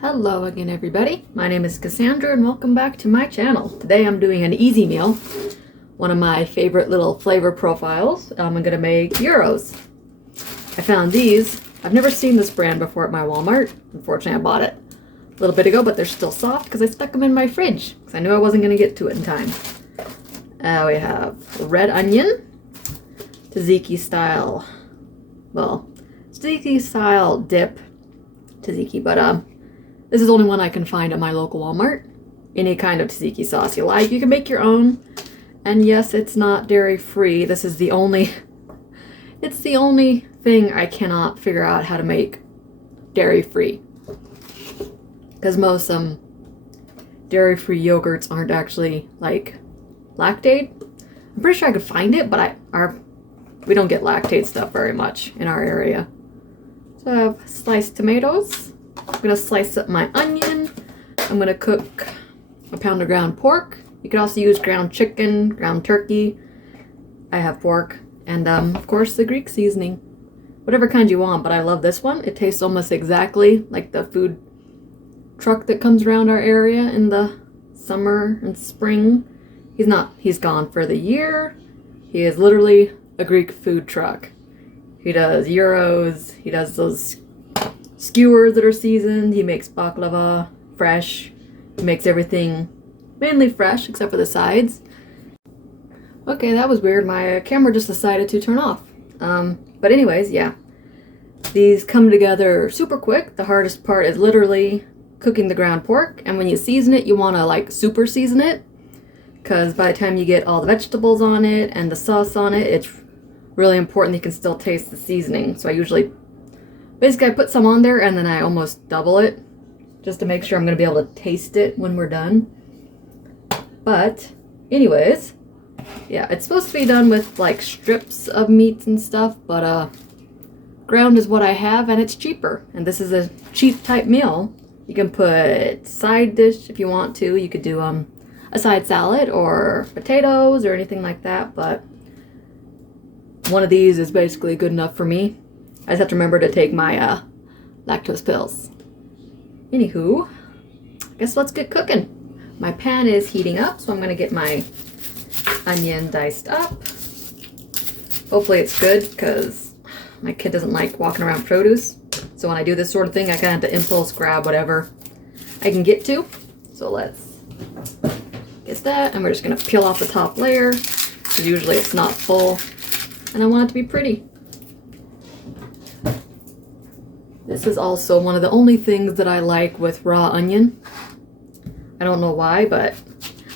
Hello again everybody, my name is Cassandra and welcome back to my channel. Today I'm doing an easy meal, one of my favorite little flavor profiles. I'm going to make gyros. I found these. I've never seen this brand before at my Walmart. Unfortunately I bought it a little bit ago, but they're still soft because I stuck them in my fridge because I knew I wasn't going to get to it in time. We have red onion, Tzatziki style dip Tzatziki, but this is the only one I can find at my local Walmart. Any kind of tzatziki sauce you like. You can make your own. And yes, it's not dairy free. This is the only thing I cannot figure out how to make dairy free. Because most dairy free yogurts aren't actually like lactate. I'm pretty sure I could find it, but we don't get lactate stuff very much in our area. So I have sliced tomatoes. I'm going to slice up my onion. I'm going to cook a pound of ground pork. You could also use ground chicken, ground turkey. I have pork. And of course the Greek seasoning. Whatever kind you want, but I love this one. It tastes almost exactly like the food truck that comes around our area in the summer and spring. He's gone for the year. He is literally a Greek food truck. He does gyros. He does those skewers that are seasoned. He makes baklava fresh. He makes everything mainly fresh except for the sides. Okay, that was weird. My camera just decided to turn off. But anyways, yeah. These come together super quick. The hardest part is literally cooking the ground pork. And when you season it, you want to like super season it. Because by the time you get all the vegetables on it and the sauce on it, it's really important that you can still taste the seasoning. So basically I put some on there and then I almost double it just to make sure I'm going to be able to taste it when we're done. But anyways, yeah, it's supposed to be done with like strips of meats and stuff, but ground is what I have and it's cheaper. And this is a cheap type meal. You can put side dish if you want to. You could do a side salad or potatoes or anything like that, but one of these is basically good enough for me. I just have to remember to take my lactose pills. Anywho, I guess let's get cooking. My pan is heating up, so I'm going to get my onion diced up. Hopefully it's good, because my kid doesn't like walking around produce. So when I do this sort of thing, I kind of have to impulse grab whatever I can get to. So let's get that, and we're just going to peel off the top layer, because usually it's not full, and I want it to be pretty. This is also one of the only things that I like with raw onion. I don't know why, but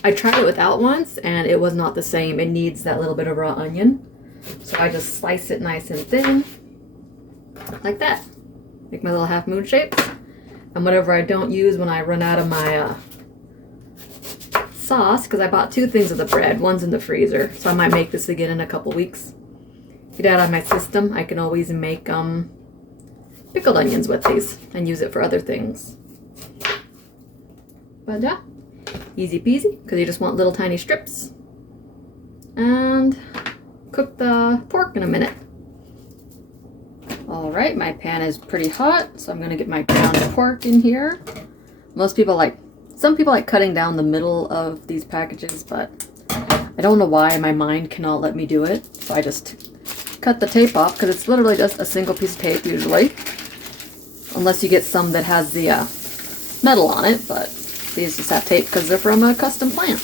I tried it without once and it was not the same. It needs that little bit of raw onion. So I just slice it nice and thin, like that. Make my little half moon shapes. And whatever I don't use when I run out of my sauce, because I bought 2 things of the bread. One's in the freezer, so I might make this again in a couple weeks. Get out of my system, I can always make pickled onions with these and use it for other things. But yeah, easy peasy, because you just want little tiny strips. And cook the pork in a minute. Alright, my pan is pretty hot, so I'm going to get my ground pork in here. Some people like cutting down the middle of these packages, but I don't know why my mind cannot let me do it. So I just cut the tape off, because it's literally just a single piece of tape usually. Unless you get some that has the metal on it, but these just have tape because they're from a custom plant.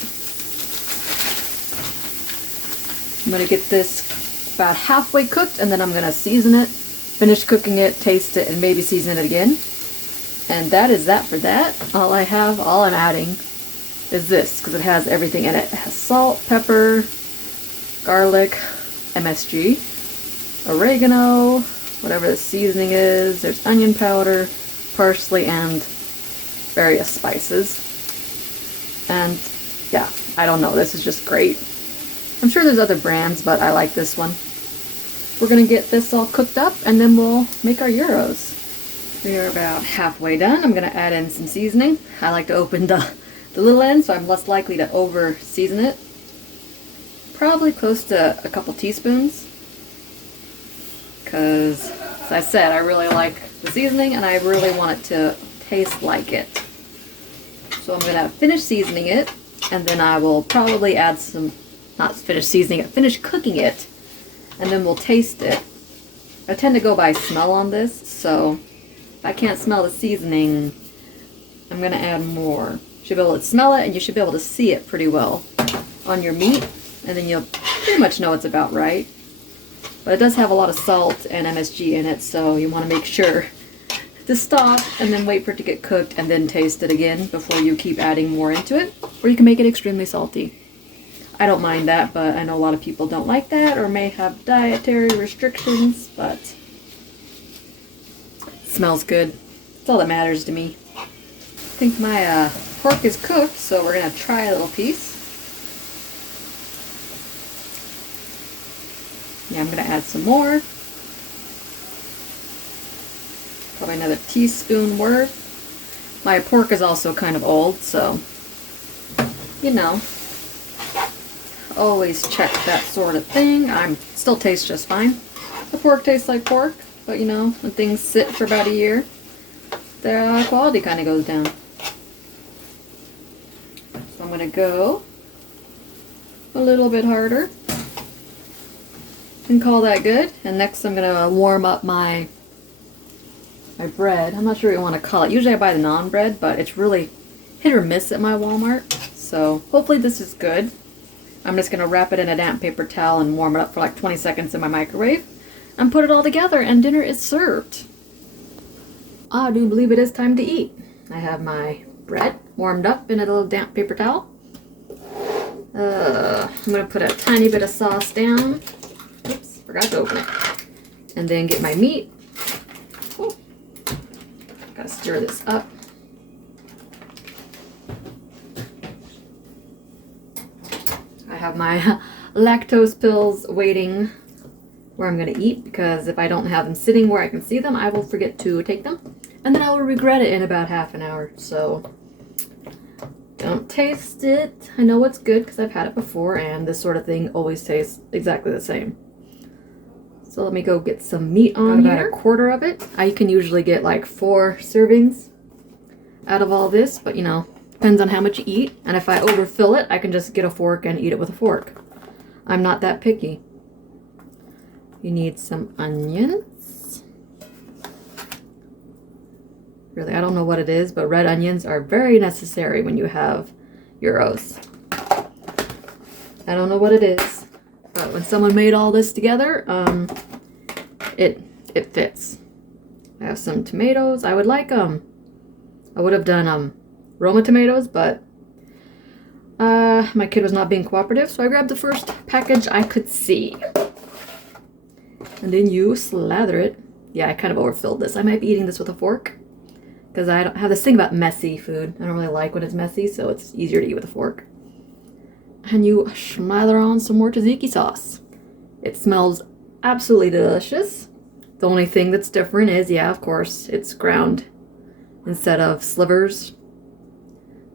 I'm going to get this about halfway cooked, and then I'm going to season it, finish cooking it, taste it, and maybe season it again. And that is that for that. All I'm adding is this, because it has everything in it. It has salt, pepper, garlic, MSG, oregano, whatever the seasoning is. There's onion powder, parsley, and various spices. And yeah, I don't know, this is just great. I'm sure there's other brands, but I like this one. We're gonna get this all cooked up and then we'll make our gyros. We're about halfway done. I'm gonna add in some seasoning. I like to open the little end, so I'm less likely to over season it. Probably close to a couple teaspoons. Because, as I said, I really like the seasoning and I really want it to taste like it. So I'm gonna finish seasoning it, and then I will probably add some, not finish seasoning it, finish cooking it, and then we'll taste it. I tend to go by smell on this, so if I can't smell the seasoning, I'm gonna add more. You should be able to smell it, and you should be able to see it pretty well on your meat, and then you'll pretty much know it's about right. But it does have a lot of salt and MSG in it, so you want to make sure to stop and then wait for it to get cooked and then taste it again before you keep adding more into it. Or you can make it extremely salty. I don't mind that, but I know a lot of people don't like that or may have dietary restrictions, but it smells good. That's all that matters to me. I think my pork is cooked, so we're going to try a little piece. Yeah, I'm going to add some more. Probably another teaspoon worth. My pork is also kind of old, so, you know, always check that sort of thing. Still tastes just fine. The pork tastes like pork, but you know, when things sit for about a year, their quality kind of goes down. So I'm going to go a little bit harder. And call that good. And next I'm going to warm up my bread. I'm not sure what you want to call it. Usually I buy the naan bread, but it's really hit or miss at my Walmart. So hopefully this is good. I'm just going to wrap it in a damp paper towel and warm it up for like 20 seconds in my microwave and put it all together, and dinner is served. I do believe it is time to eat. I have my bread warmed up in a little damp paper towel. I'm going to put a tiny bit of sauce down. Oops, forgot to open it. And then get my meat. Ooh. Gotta stir this up. I have my lactose pills waiting where I'm gonna eat, because if I don't have them sitting where I can see them, I will forget to take them. And then I will regret it in about half an hour. So don't taste it. I know it's good because I've had it before, and this sort of thing always tastes exactly the same. So let me go get some meat on here. About a quarter of it. I can usually get like 4 servings out of all this, but you know, depends on how much you eat. And if I overfill it, I can just get a fork and eat it with a fork. I'm not that picky. You need some onions. Really, I don't know what it is, but red onions are very necessary when you have gyros. I don't know what it is, but when someone made all this together, it fits. I have some tomatoes. I would have done Roma tomatoes, but my kid was not being cooperative, so I grabbed the first package I could see. And then you slather it. Yeah, I kind of overfilled this. I might be eating this with a fork, because I don't have this thing about messy food. I don't really like when it's messy, so it's easier to eat with a fork. And you smother on some more tzatziki sauce. It smells absolutely delicious. The only thing that's different is, yeah, of course, it's ground instead of slivers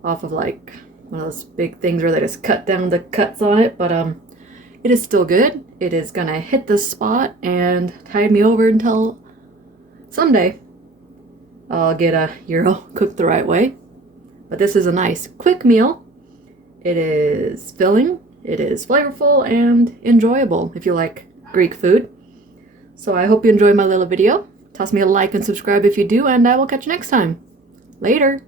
off of like one of those big things where they just cut down the cuts on it. But it is still good. It is gonna hit the spot and tide me over until someday I'll get a gyro cooked the right way. But this is a nice quick meal. It is filling, it is flavorful, and enjoyable if you like Greek food. So I hope you enjoyed my little video. Toss me a like and subscribe if you do, and I will catch you next time. Later!